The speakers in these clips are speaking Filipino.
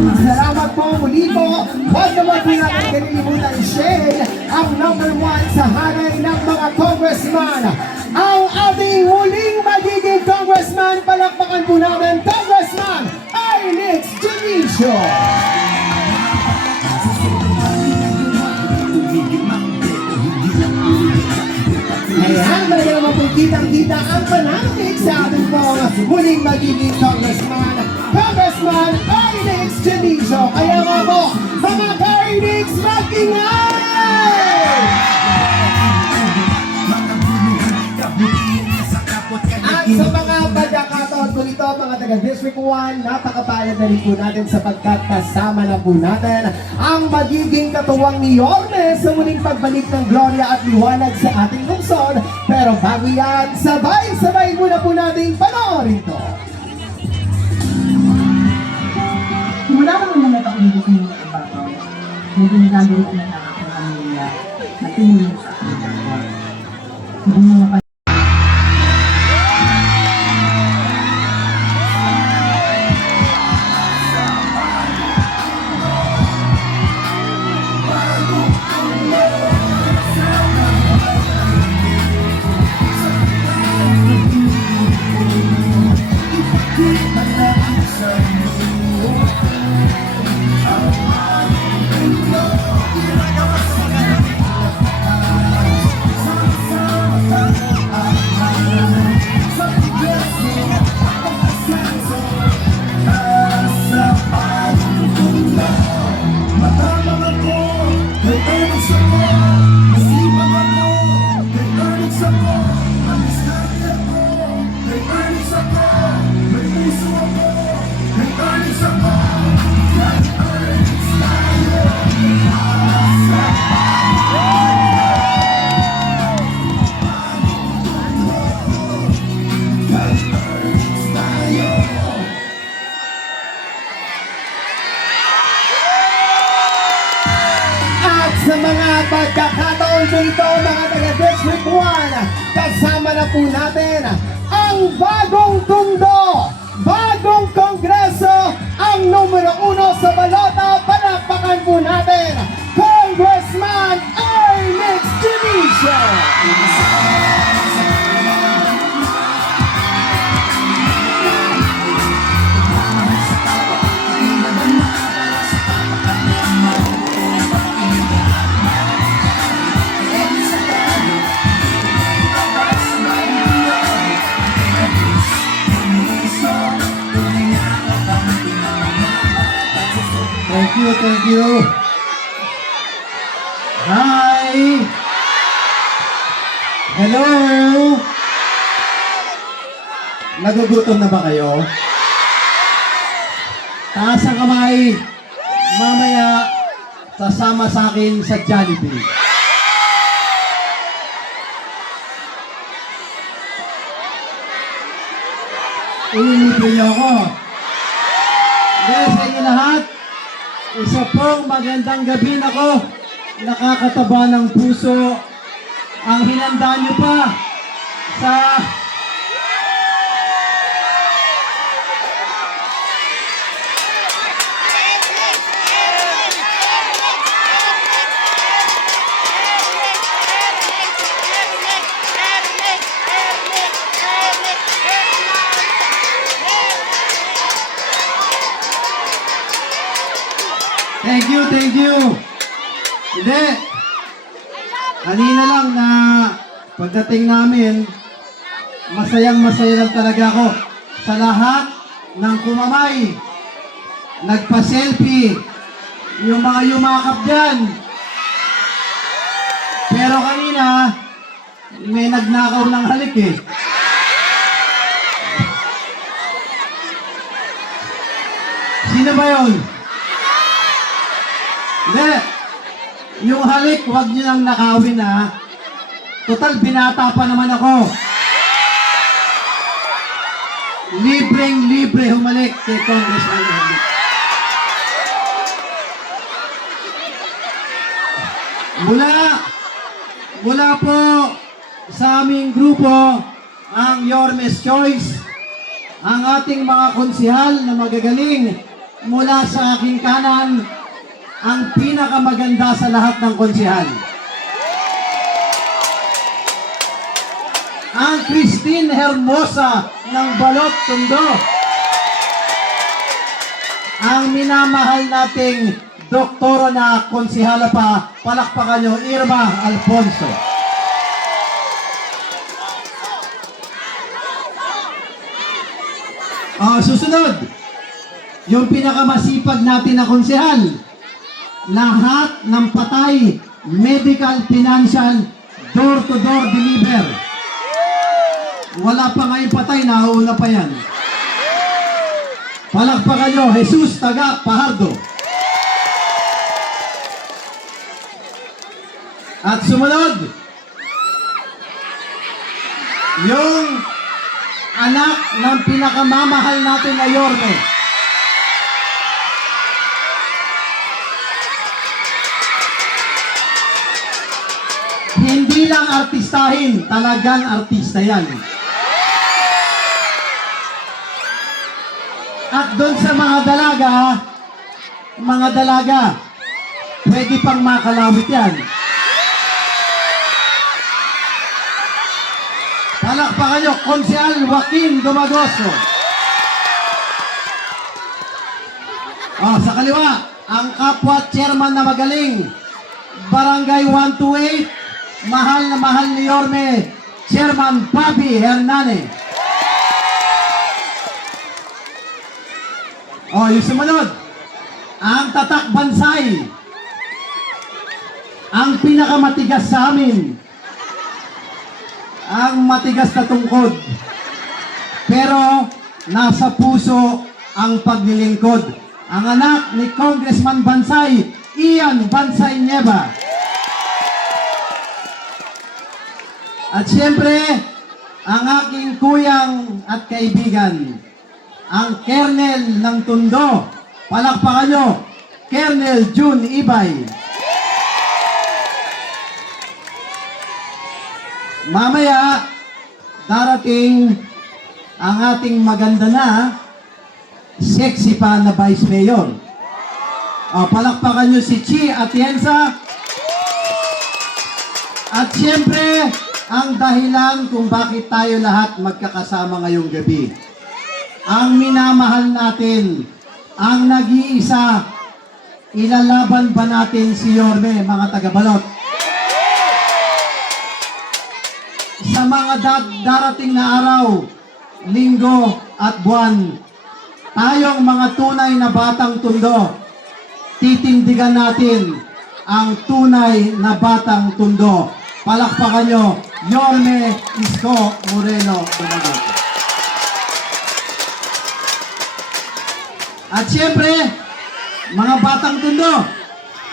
Salamat po muli po. Huwag naman po natin kalilimutan i-share ang #1 sa hanay ng mga congressman. Ang ating muling magiging congressman, palakpakan po natin, Congressman Alex Dionisio. Ayan, talaga naman po kitang-kita ang pananamig sa ating pong muling magiging congressman, Congressman Alex Dionisio. Kaya nga po, mga ka-Alex, mag-ingay! At sa mga pagkakataon po nito, mga taga-District 1, napakapalad na rin po natin sapagkat kasama na po natin ang magiging katuwang ni Yorme sa muling pagbalik ng Gloria at liwanag sa ating lungsod. Pero bago yan, sabay-sabay muna po natin panoorin to. Simula naman na nag-ulit ng mga ibabaw, medyo nagagawin ko na lang ako ng pamilya na tumulong sa akin. Hindi mga Sa mga pagkakataon po ito, mga taga-District 1, kasama na po natin ang bagong tundo, bagong kongreso, ang numero 1 sa balota. Palakpakan po natin, Congressman Alex Dionisio. Thank you. Hi! Hello! Nagugutom na ba kayo? Taas ang kamay. Mamaya, sasama sa akin sa Jollibee. Ililibre niyo ako. Yes, sa inyo lahat. Isa pong magandang gabi nako, nakakataba ng puso ang hinanda niyo pa sa Thank you. Hindi. Kanina lang na pagdating namin, masayang-masaya lang talaga ako sa lahat ng kumamay. Nagpa-selfie. Yung mga yumakap dyan. Pero kanina, may nagnakaw ng halik eh. Sino ba yun? Hindi. Yung halik, huwag nyo nang nakawin ha. Total, binata pa naman ako. Libreng-libre humalik kay Congressman Alex. Mula po sa aming grupo, ang Yorme's Choice, ang ating mga konsihal na magagaling, mula sa aking kanan, ang pinakamaganda sa lahat ng konsehal. Ang Christine Hermosa ng Balot Tondo. Ang minamahal nating doktora na konsehala pa, palakpakan nyo, Irma Alfonso. Susunod, yung pinakamasipag natin na konsehal, lahat ng patay, medical, financial, door-to-door deliver. Wala pa ngayon patay, nauna pa yan. Palakpakan nyo, Jesus Taga Pahardo. At sumunod, yung anak ng pinakamamahal natin na Yorme. Hindi lang artistahin, talagang artista yan. At doon sa mga dalaga, pwede pang makalawit yan. Palakpakan nyo, Konsehal Joaquin Domagoso. Sa kaliwa, ang kapwa chairman na magaling, Barangay 128, mahal na mahal ni Yorme, Chairman Bobby Hernane. Yung sumunod, ang Tatak Bansay, ang pinakamatigas sa amin, ang matigas na tungkod, pero nasa puso ang paglilingkod. Ang anak ni Congressman Bansay, Ian Bansay Nieva. At siyempre, ang aking kuyang at kaibigan, ang Kernel ng Tondo. Palakpakan nyo, Kernel June Ibay. Mamaya, darating ang ating maganda na, sexy pa na Vice Mayor. Palakpakan nyo si Chi Atienza. At siyempre, ang dahilan kung bakit tayo lahat magkakasama ngayong gabi. Ang minamahal natin, ang nag-iisa, ilalaban ba natin si Yorme, mga taga-Balot? Sa mga darating na araw, linggo at buwan, tayong mga tunay na batang Tondo, titindigan natin ang tunay na batang Tondo. Palakpakan nyo, Yorme Isko Moreno Dumagoso. At siyempre, mga batang Tondo,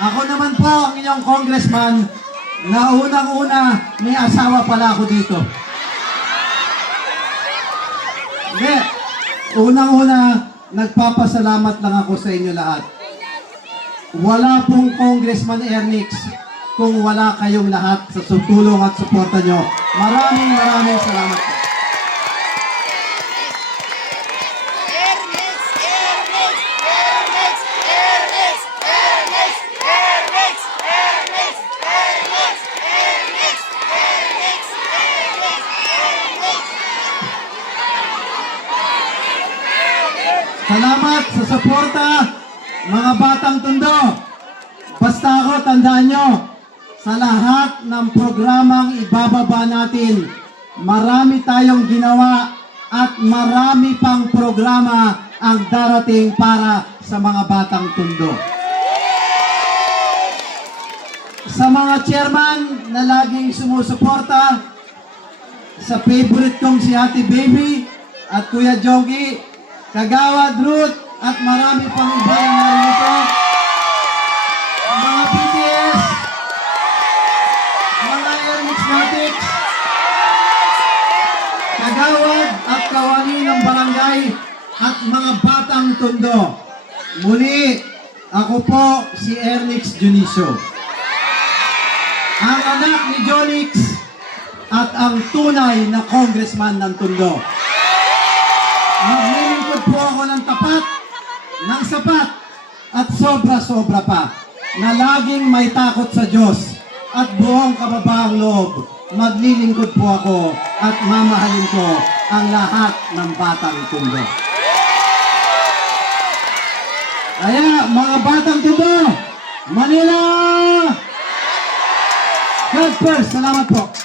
ako naman po ang inyong congressman na unang-una may asawa pala ako dito. Hindi, unang-una, nagpapasalamat lang ako sa inyo lahat. Wala pong Congressman Ernix kung wala kayong lahat sa tutulong at suporta nyo. Maraming salamat po. Salamat sa suporta, mga batang Tondo. Basta ako, tandaan nyo, sa lahat ng programang ibababa natin, marami tayong ginawa at marami pang programa ang darating para sa mga batang Tondo. Sa mga chairman na laging sumusuporta, sa favorite kong si Ate Baby at Kuya Jogi, Kagawad Ruth, at marami pang iba na narito. Mga BTS, mga Airmixmatics, Kagawad at kawani ng barangay, at mga batang Tondo. Muli, ako po si Ernix Junicio. Ang anak ni Jonix at ang tunay na congressman ng Tondo. Maglilingkod po ako ng tapat, ng sapat, sobra-sobra pa na laging may takot sa Diyos at buong kababaang loob, maglilingkod po ako at mamahalin ko ang lahat ng batang Tondo. Kaya mga batang Tondo, Manila! God first! Salamat po!